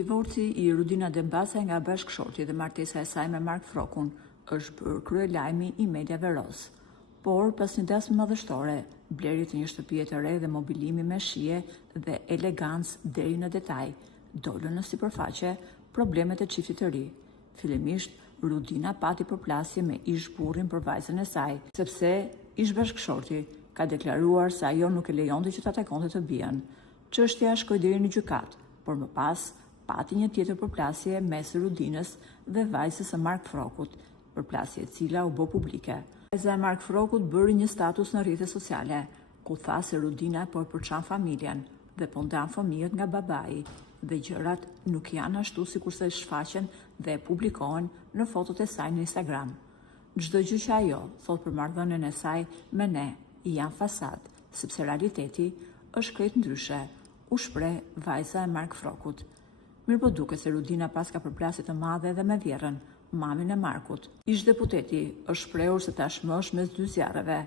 Divorci I Rudina Dembasa nga bashkëshorti dhe martesa e saj me Mark Frokun është bërë kryelajmi I mediave roz. Por, pas një dasmë madhështore, blerje të një shtëpie të re dhe mobilimi me shije dhe elegancë deri në detaj, dolën në sipërfaqe problemet e çiftit të ri. Fillimisht, Rudina pati përplasje me ish burrin për vajzën e saj, sepse ish bashkëshorti ka deklaruar se ajo nuk e lejonte që ta takonte të bien. Çështja shkoi deri në gjykat, por më pas pati një tjetër përplasje mes Rudinës dhe vajzës së Mark Frokut, përplasje e cila u bë publike. Vajza e Mark Frokut bëri një status në rrjetet sociale, ku tha se Rudina po e përçan familjen dhe po ndan fëmijët nga babai, dhe gjërat nuk janë ashtu sikurse shfaqen dhe publikohen në fotot e saj në Instagram. Çdo gjë që ajo thot për marrëdhënien e saj me ne janë fasad, sepse realiteti është krejt ndryshe, u shpreh vajza e Mark Frokut. Mirë po duket se Rudina pas ka përplasje të madhe edhe me vjerën, mamin e Markut. Ish deputeti është shprehur se tashmë është mes dy zjarreve,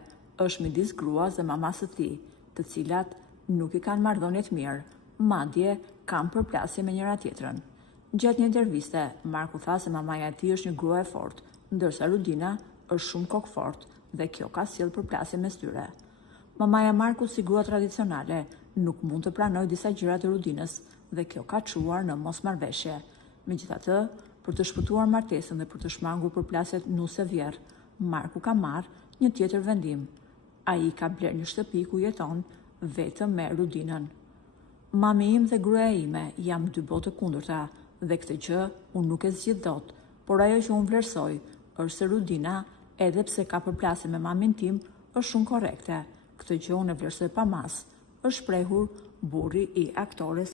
është midis gruas dhe mamas së tij, të cilat nuk I kanë marrëdhënie të mirë, madje kanë përplasje me njëra tjetrën. Gjatë një interviste, Marku tha se mamaja e tij është një grua e fortë, ndërsa Rudina është shumë kokfort dhe kjo ka sjellë përplasje mes tyre. Mamaja e Markut si grua tradicionale nuk mund të pranojë disa gjëra të Rudinës dhe kjo ka çuar në mosmarrveshje. Megjithatë, për të shpëtuar martesën dhe për të shmangur përplasjet nuse vjerr, Marku ka marrë një tjetër vendim. Ai ka bler një shtëpi ku jeton vetëm me Rudinën. Mami im dhe gruaja ime jam dy botë të kundërta dhe këtë gjë unë nuk e zgjidh dot, por ajo që unë vlerësoj është se Rudina, edhe pse ka përplasje me mamin tim, është shumë korrekte. Këtë gjë unë e vlerësoj pa mas, është shprehur burri I aktores